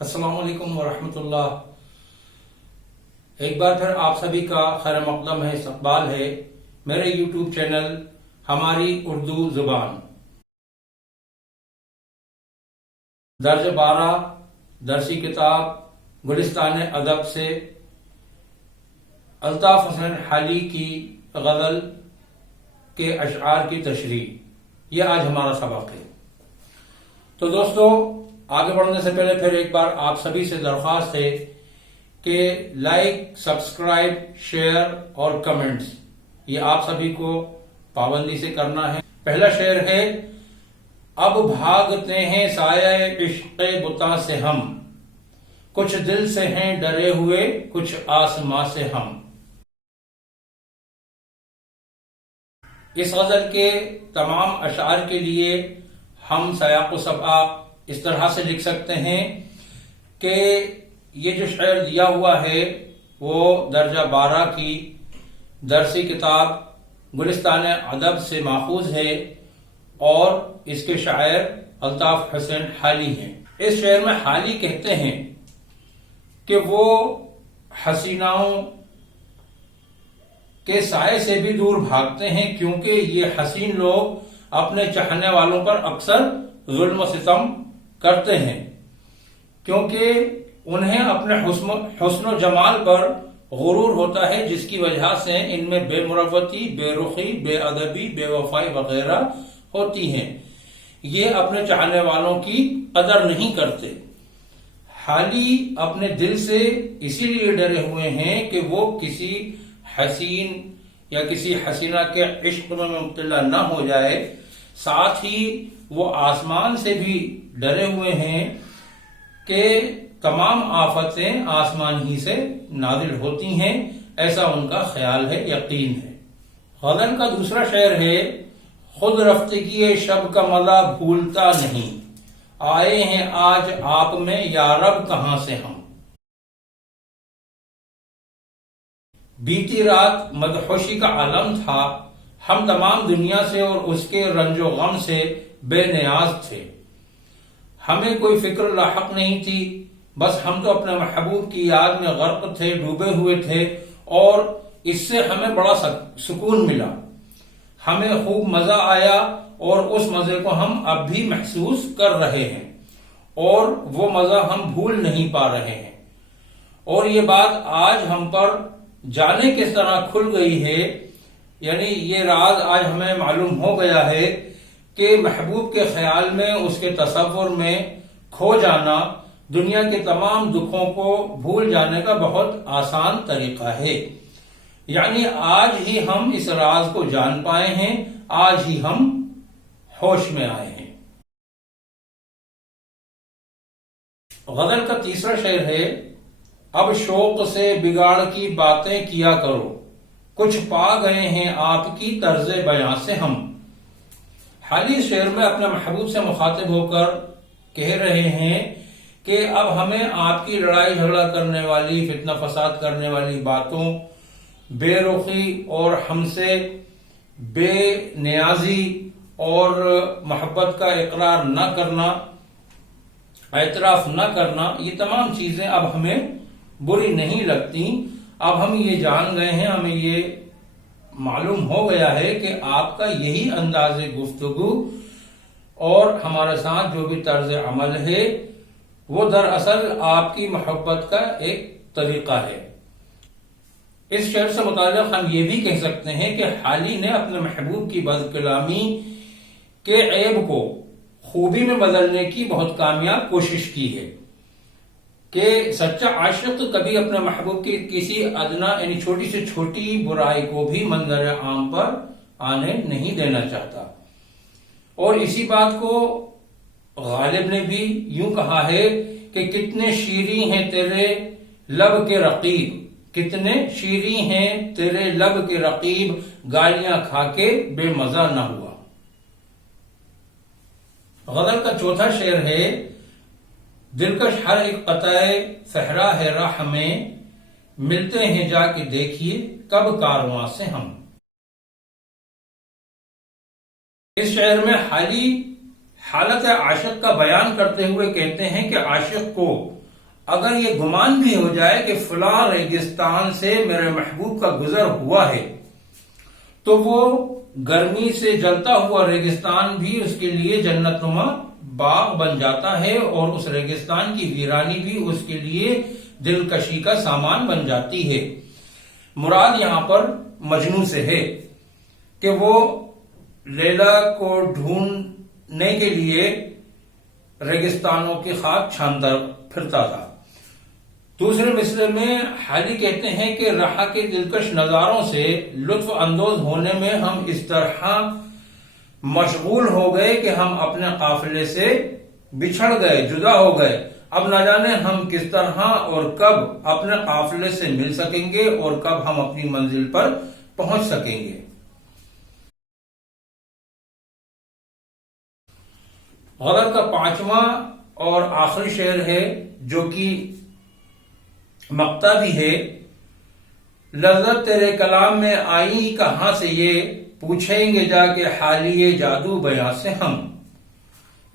السلام علیکم ورحمۃ اللہ۔ ایک بار پھر آپ سبھی کا خیر مقدم ہے، استقبال ہے میرے یوٹیوب چینل ہماری اردو زبان۔ درج 12 درسی کتاب گلستان ادب سے الطاف حسین حالی کی غزل کے اشعار کی تشریح، یہ آج ہمارا سبق ہے۔ تو دوستو، آگے بڑھنے سے پہلے پھر ایک بار آپ سبھی سے درخواست ہے کہ لائک، سبسکرائب، شیئر اور کمنٹس یہ آپ سبھی کو پابندی سے کرنا ہے۔ پہلا شعر ہے: اب بھاگتے ہیں سایہ عشق بتاں سے ہم، کچھ دل سے ہیں ڈرے ہوئے، کچھ آسماں سے ہم۔ اس غزل کے تمام اشعار کے لیے ہم سیاق و سباق اس طرح سے لکھ سکتے ہیں کہ یہ جو شعر دیا ہوا ہے وہ درجہ 12 کی درسی کتاب گلستان ادب سے ماخوذ ہے اور اس کے شاعر الطاف حسین حالی ہیں۔ اس شعر میں حالی کہتے ہیں کہ وہ حسیناؤں کے سائے سے بھی دور بھاگتے ہیں، کیونکہ یہ حسین لوگ اپنے چاہنے والوں پر اکثر ظلم و ستم کرتے ہیں، کیونکہ انہیں اپنے حسن و جمال پر غرور ہوتا ہے، جس کی وجہ سے ان میں بے مروتی، بے رخی، بے ادبی، بے وفائی وغیرہ ہوتی ہیں۔ یہ اپنے چاہنے والوں کی قدر نہیں کرتے۔ حالی اپنے دل سے اسی لیے ڈرے ہوئے ہیں کہ وہ کسی حسین یا کسی حسینہ کے عشق میں مبتلا نہ ہو جائے، ساتھ ہی وہ آسمان سے بھی ڈرے ہوئے ہیں کہ تمام آفتیں آسمان ہی سے نازل ہوتی ہیں، ایسا ان کا خیال ہے، یقین ہے۔ غزل کا دوسرا شعر ہے: خود رفتگی شب کا مزہ بھولتا نہیں، آئے ہیں آج آپ میں یا رب کہاں سے ہم۔ بیتی رات مدہوشی کا عالم تھا، ہم تمام دنیا سے اور اس کے رنج و غم سے بے نیاز تھے۔ ہمیں کوئی فکر لاحق نہیں تھی، بس ہم تو اپنے محبوب کی یاد میں غرق تھے، ڈوبے ہوئے تھے، اور اس سے ہمیں بڑا سکون ملا، ہمیں خوب مزہ آیا اور اس مزے کو ہم اب بھی محسوس کر رہے ہیں اور وہ مزہ ہم بھول نہیں پا رہے ہیں۔ اور یہ بات آج ہم پر جانے کس طرح کھل گئی ہے، یعنی یہ راز آج ہمیں معلوم ہو گیا ہے کہ محبوب کے خیال میں، اس کے تصور میں کھو جانا دنیا کے تمام دکھوں کو بھول جانے کا بہت آسان طریقہ ہے۔ یعنی آج ہی ہم اس راز کو جان پائے ہیں، آج ہی ہم ہوش میں آئے ہیں۔ غزل کا تیسرا شعر ہے: اب شوق سے بگاڑ کی باتیں کیا کرو، کچھ پا گئے ہیں آپ کی طرز بیاں سے ہم۔ حالی شعر میں اپنے محبوب سے مخاطب ہو کر کہہ رہے ہیں کہ اب ہمیں آپ کی لڑائی جھگڑا کرنے والی، فتنہ فساد کرنے والی باتوں، بے رخی اور ہم سے بے نیازی اور محبت کا اقرار نہ کرنا، اعتراف نہ کرنا، یہ تمام چیزیں اب ہمیں بری نہیں لگتی۔ اب ہم یہ جان گئے ہیں، ہمیں یہ معلوم ہو گیا ہے کہ آپ کا یہی انداز گفتگو اور ہمارے ساتھ جو بھی طرز عمل ہے وہ دراصل آپ کی محبت کا ایک طریقہ ہے۔ اس شعر سے متعلق ہم یہ بھی کہہ سکتے ہیں کہ حالی نے اپنے محبوب کی بد کلامی کے عیب کو خوبی میں بدلنے کی بہت کامیاب کوشش کی ہے کہ سچا عاشق کبھی اپنے محبوب کی کسی ادنا، یعنی چھوٹی سے چھوٹی برائی کو بھی منظر عام پر آنے نہیں دینا چاہتا۔ اور اسی بات کو غالب نے بھی یوں کہا ہے کہ کتنے شیریں ہیں تیرے لب کے رقیب، کتنے شیریں ہیں تیرے لب کے رقیب، گالیاں کھا کے بے مزہ نہ ہوا۔ غزل کا چوتھا شعر ہے: دلکش ہر ایک قطع صحرا ہے راہ میں، ملتے ہیں جا کے دیکھیے کب کارواں سے ہم۔ اس شعر میں حالی حالت عاشق کا بیان کرتے ہوئے کہتے ہیں کہ عاشق کو اگر یہ گمان بھی ہو جائے کہ فلاں ریگستان سے میرے محبوب کا گزر ہوا ہے تو وہ گرمی سے جلتا ہوا ریگستان بھی اس کے لیے جنت نما باغ بن جاتا ہے، اور اس ریگستان کی ویرانی بھی اس کے لیے دلکشی کا سامان بن جاتی ہے۔ مراد یہاں پر مجنوں سے ہے کہ وہ لیلا کو ڈھونڈنے کے لیے ریگستانوں کی خاک چھانتا پھرتا تھا۔ دوسرے مصرے میں حالی کہتے ہیں کہ رہا کے دلکش نظاروں سے لطف اندوز ہونے میں ہم اس طرح مشغول ہو گئے کہ ہم اپنے قافلے سے بچھڑ گئے، جدا ہو گئے۔ اب نہ جانے ہم کس طرح اور کب اپنے قافلے سے مل سکیں گے اور کب ہم اپنی منزل پر پہنچ سکیں گے۔ غزل کا 5واں اور آخری شعر ہے جو کہ مقطع بھی ہے۔ لذت تیرے کلام میں آئی کہاں سے یہ، پوچھیں گے جا کے حالی جادو بیاں سے ہم۔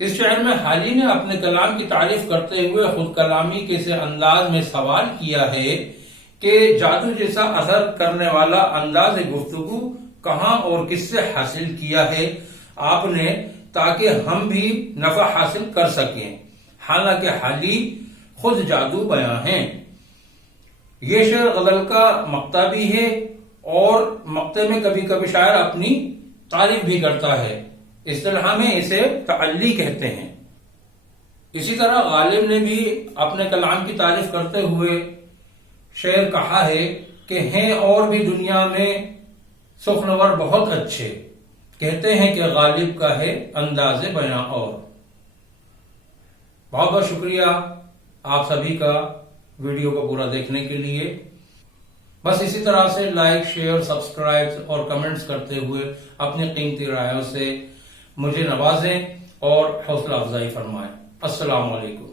اس شعر میں حالی نے اپنے کلام کی تعریف کرتے ہوئے خود کلامی کے سے انداز میں سوال کیا ہے کہ جادو جیسا اثر کرنے والا انداز گفتگو کہاں اور کس سے حاصل کیا ہے آپ نے، تاکہ ہم بھی نفع حاصل کر سکیں، حالانکہ حالی خود جادو بیاں ہیں۔ یہ شعر غزل کا مقطع بھی ہے، اور مقطع میں کبھی کبھی شاعر اپنی تعریف بھی کرتا ہے، اصطلاح میں اسے تعلی کہتے ہیں۔ اسی طرح غالب نے بھی اپنے کلام کی تعریف کرتے ہوئے شعر کہا ہے کہ ہیں اور بھی دنیا میں سخنور بہت اچھے، کہتے ہیں کہ غالب کا ہے انداز بیاں اور۔ بہت بہت شکریہ آپ سبھی کا ویڈیو کو پورا دیکھنے کے لیے۔ بس اسی طرح سے لائک، شیئر، سبسکرائب اور کمنٹس کرتے ہوئے اپنی قیمتی رائےوں سے مجھے نوازیں اور حوصلہ افزائی فرمائیں۔ السلام علیکم۔